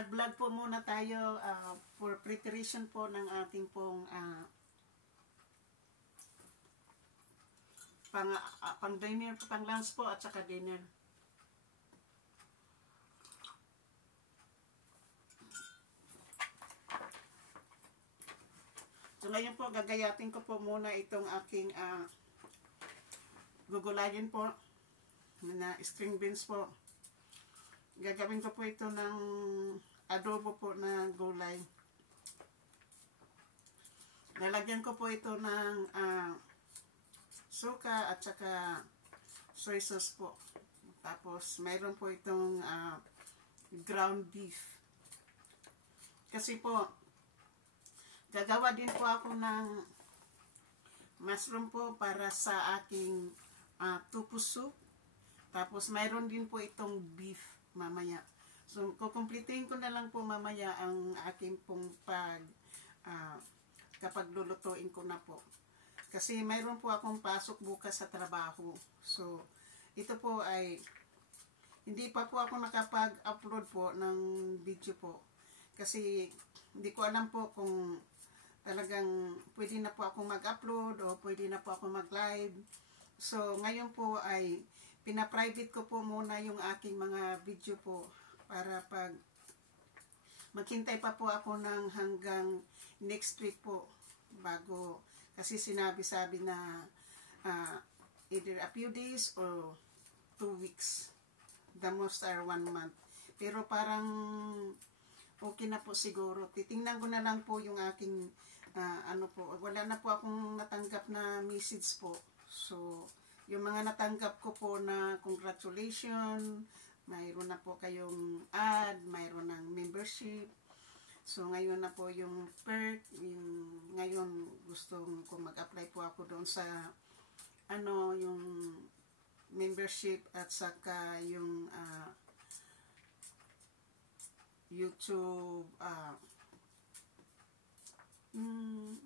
Vlog-vlog po muna tayo for preparation po ng ating pong pang dinner, pang lunch po at saka dinner. So ngayon po gagayatin ko po muna itong aking gugulayin po na string beans po. Gagawin ko po ito ng adobo po na gulay. Lalagyan ko po ito ng suka at saka soy sauce po. Tapos mayroon po itong ground beef. Kasi po gagawa din po ako ng mushroom po para sa aking tofu soup. Tapos mayroon din po itong beef mamaya. So kukumpletin ko na lang po mamaya ang aking pong kapag lulutuin ko na po. Kasi mayroon po akong pasok bukas sa trabaho. So ito po ay hindi pa po ako nakapag-upload po ng video po. Kasi hindi ko alam po kung talagang pwede na po ako mag-upload o pwede na po ako mag-live. So ngayon po ay pina-private ko po muna yung aking mga video po para pag maghintay pa po ako ng hanggang next week po bago, kasi sinabi-sabi na either a few days or 2 weeks, the most are 1 month. Pero parang okay na po siguro. Titingnan ko na lang po yung aking ano po, wala na po akong natanggap na message po. So yung mga natanggap ko po na congratulations, mayroon na po kayong ad, mayroon ng membership. So ngayon na po yung perk, yung ngayon gustong ko mag-apply po ako doon sa ano, yung membership at saka yung YouTube hindi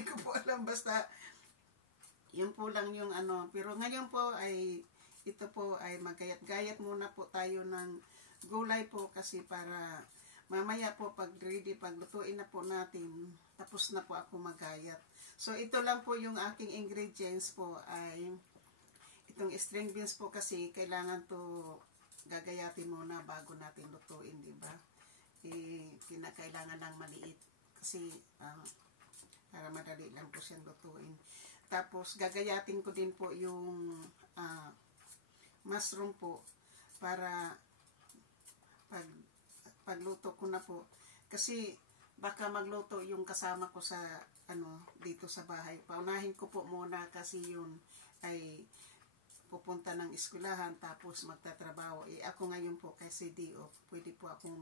ko po alam, basta yun po lang yung ano. Pero ngayon po ay ito po ay magayat-gayat muna po tayo ng gulay po, kasi para mamaya po pag ready, pag lutuin na po natin, tapos na po ako magayat. So ito lang po yung aking ingredients po, ay itong string beans po, kasi kailangan to gagayatin muna bago natin lutuin, di ba? Kinakailangan lang maliit kasi para madali lang po siyang lutuin. Tapos gagayatin ko din po yung mushroom po para pagluto ko na po, kasi baka magluto yung kasama ko sa ano dito sa bahay. Paunahin ko po muna kasi yun ay pupunta ng eskwelahan tapos magtatrabaho. Ako ngayon po kasi day off, pwede po akong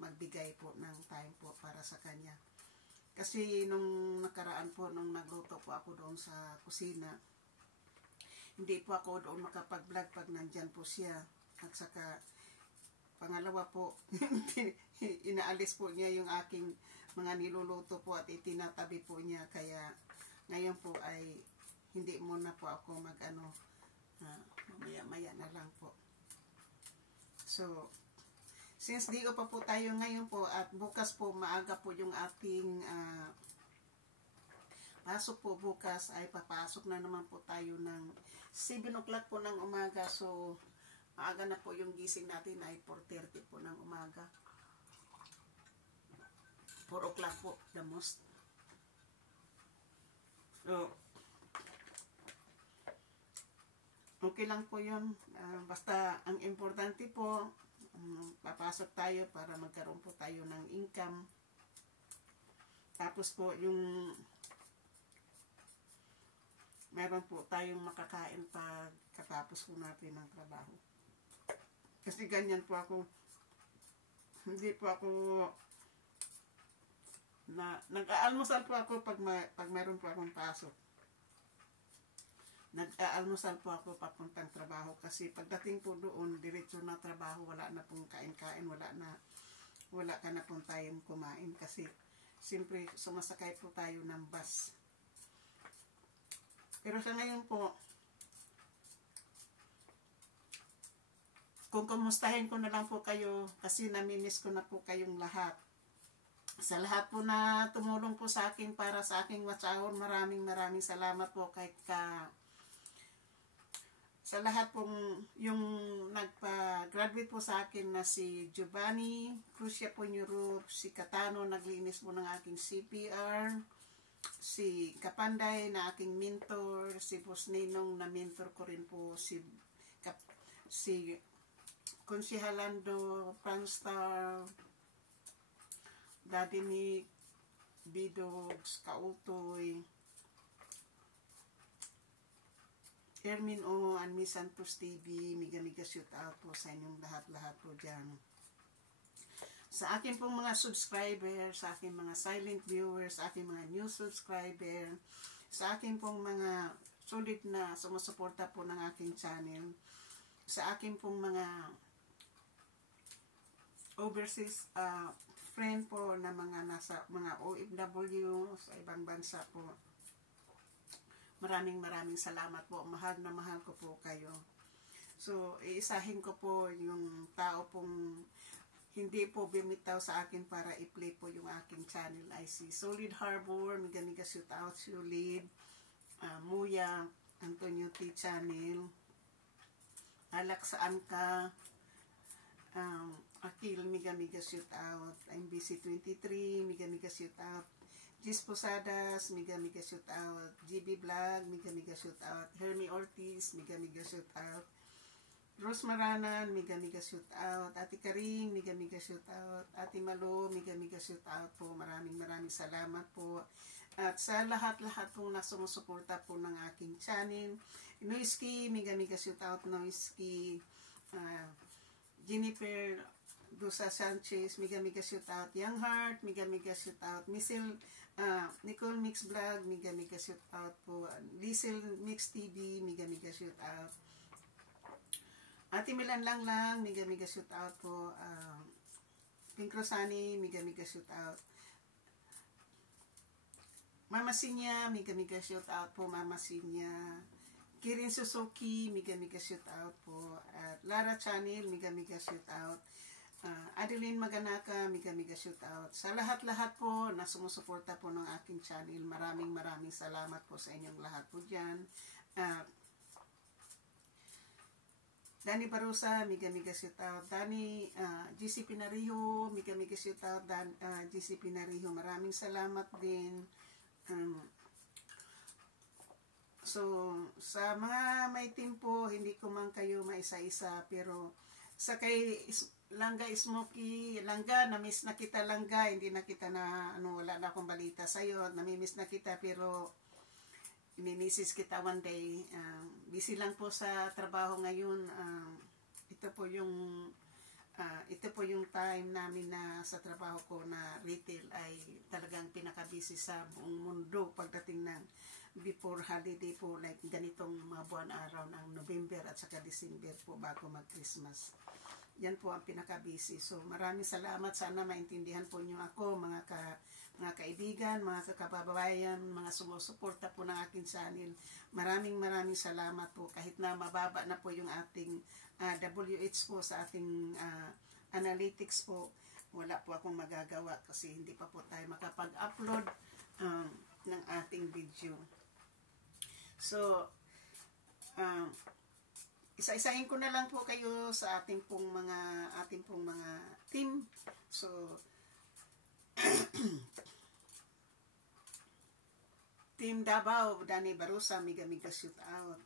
magbigay po ng time po para sa kanya. Kasi nung nakaraan po, nung nagluto po ako doon sa kusina, hindi po ako doon makapag-vlog pag nandyan po siya. At saka, pangalawa po, inaalis po niya yung aking mga niluluto po at itinatabi po niya. Kaya ngayon po ay hindi muna po ako mamaya-maya na lang po. So, since di pa po tayo ngayon po at bukas po maaga po yung ating pasok po, bukas ay papasok na naman po tayo ng 7 o'clock po ng umaga. So maaga na po yung gising natin, ay 4:30 po ng umaga. 4 o'clock po the most. So okay lang po yun. Basta ang importante po, papasok tayo para magkaroon po tayo ng income. Tapos po yung meron po tayong makakain pag katapos po natin ng trabaho. Kasi ganyan po ako. Hindi po ako nag-aalmusal po ako pag meron po akong pasok. Nag-aalmusal po ako papuntang trabaho, kasi pagdating po doon, diretso na trabaho, wala na pong kain-kain, wala ka na pong tayong kumain, kasi siyempre sumasakay po tayo ng bus. Pero sa ngayon po, kung kumustahin ko na lang po kayo kasi namimiss ko na po kayong lahat. Sa lahat po na tumulong po sa akin para sa aking matsahon, maraming salamat po sa lahat pong yung nagpa-graduate po sa akin na si Giovanni Crucia po Europe, si Katano naglinis po ng aking CPR, si Kapanday na aking mentor, si Boss Ninong na mentor ko rin po, si Consihalando Pranstar, Daddy Nick, Bidogs, Kautoy, Ermin O, and Miss Santos TV, miga shoot out po sa inyong lahat po dyan. Sa akin pong mga subscriber, sa aking mga silent viewers, sa aking mga new subscriber, sa akin pong mga solid na sumusuporta po ng aking channel, sa akin pong mga overseas friend po na nasa mga OFW sa ibang bansa po. Maraming salamat po. Mahal na mahal ko po kayo. So, iisahin ko po yung tao pong hindi po bumitaw sa akin para i-play po yung aking channel ay si Solid Harbor, miga shoot out, Solid, Muya, Antonio T. Channel, Alak Saan Ka, Akil, miga shoot out, MBC23, miga shoot out, Gis Posadas, miga shoot out, GB Vlog, miga shoot out, Hermie Ortiz, miga shoot out, Rose Maranan, miga shoot out, Ate Karing, miga shoot out, Ate Malo, miga shoot out po. Maraming salamat po. At sa lahat-lahat pong nasumusuporta po ng aking channel, Noisky, miga shoot out, Noisky, Jennifer Dusa Sanchez, miga shoot out, Young Heart, miga shoot out, Nicole Mix Vlog, miga shoot out po, Liesel Mix TV, miga shoot out, Ate Milan lang, miga shoot out po, Pink Rosani, miga shoot out, Mama Sinya, miga shoot out po, Mama Sinya, Kirin Suzuki, miga shoot out po, at Lara Channel, miga shoot out, Adeline Maganaka, miga shoot out. Sa lahat-lahat po na sumusuporta po ng aking channel, maraming salamat po sa inyong lahat po dyan. Danny Barusa, miga shoot out. Danny, GC Pinariho, miga shoot out. GC Pinariho, maraming salamat din. So, sa mga may team po, hindi ko man kayo maisa-isa, pero sa kay Langga Smoky, Langga, na-miss na kita Langga, hindi na kita na, wala na akong balita sa'yo, nami-miss na kita, pero imimisis kita one day. Busy lang po sa trabaho ngayon. Ito po yung time namin na sa trabaho ko na retail ay talagang pinaka-busy sa buong mundo pagdating ng before holiday po, like ganitong mga buwan araw ng November at saka December po bago mag-Christmas. Yan po ang pinaka-busy. So, maraming salamat. Sana maintindihan po nyo ako, mga kaibigan, mga kakababayan, mga sumusuporta po ng aking channel. Maraming salamat po. Kahit na mababa na po yung ating WH po sa ating analytics po, wala po akong magagawa kasi hindi pa po tayo makapag-upload ng ating video. So, isa-isahin ko na lang po kayo sa ating pong mga team. So, Team Davao, Danny Barusa, miga shoot out.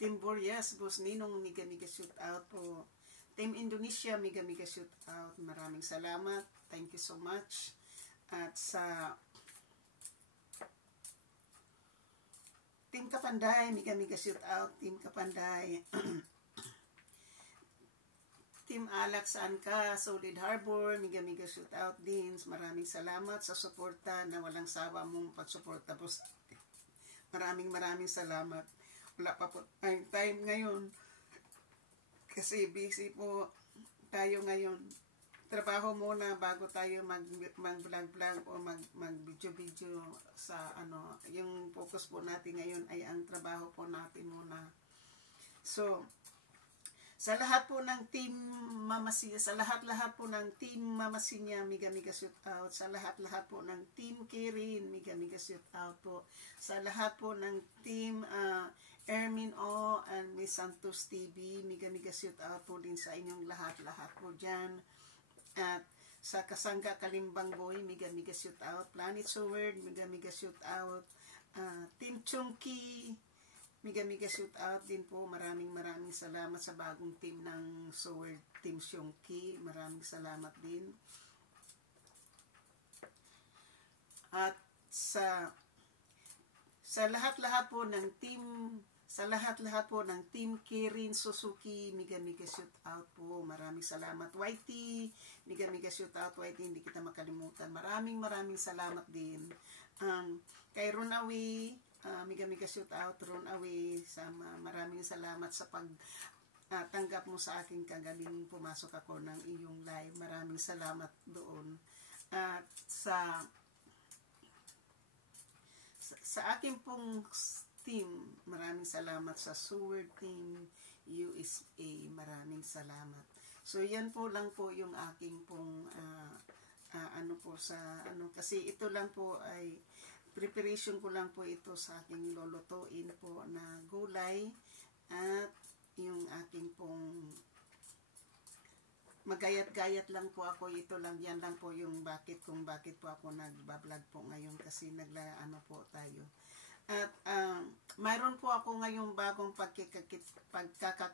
Team Boreas, Boss Ninong, miga shoot out po. Team Indonesia, miga shoot out. Maraming salamat. Thank you so much. At sa Team Kapanday, miga shoot out. Team Kapanday. Team Alak Saan Ka, Solid Harbor, miga shoot out din. Maraming salamat sa suporta na walang sawa mong pagsuporta po sa atin. Maraming salamat. Wala pa po tayong time ngayon kasi busy po tayo ngayon. Trabaho muna bago tayo mag-vlog o mag-video sa yung focus po natin ngayon ay ang trabaho po natin muna. So, sa lahat po ng team Mamasinya, sa lahat-lahat po ng team Mamasinya, mega shoot out. Sa lahat-lahat po ng team Kirin, mega shoot out po. Sa lahat po ng team Ermin O and Miss Santos TV, mega shoot out po din sa inyong lahat-lahat po dyan. At sa Kasangga Kalimbang Boy, mega shoot out. Planet Sword, mega shoot out. Team Chunky, mega shoot out din po. Maraming salamat sa bagong team ng Sword, Team Chunky. Maraming salamat din. At sa lahat-lahat po ng team, sa lahat-lahat po ng Team Kirin Suzuki, mega shoot out po. Maraming salamat. YT, mega shoot out. YT, hindi kita makalimutan. Maraming salamat din. Kay Ronawi, mega shoot out. Ronawi, maraming salamat sa tanggap mo sa akin kagaling pumasok ako ng iyong live. Maraming salamat doon. At sa aking pong team, maraming salamat sa Sword Team USA. Maraming salamat. So, yan po lang po yung aking pong kasi ito lang po ay preparation ko lang po ito sa aking lulutuin po na gulay at yung aking pong magayat-gayat lang po ako. Ito lang, yan lang po yung bakit po ako nagbablog po ngayon kasi po tayo. At mayroon po ako ngayong bagong pagkakakit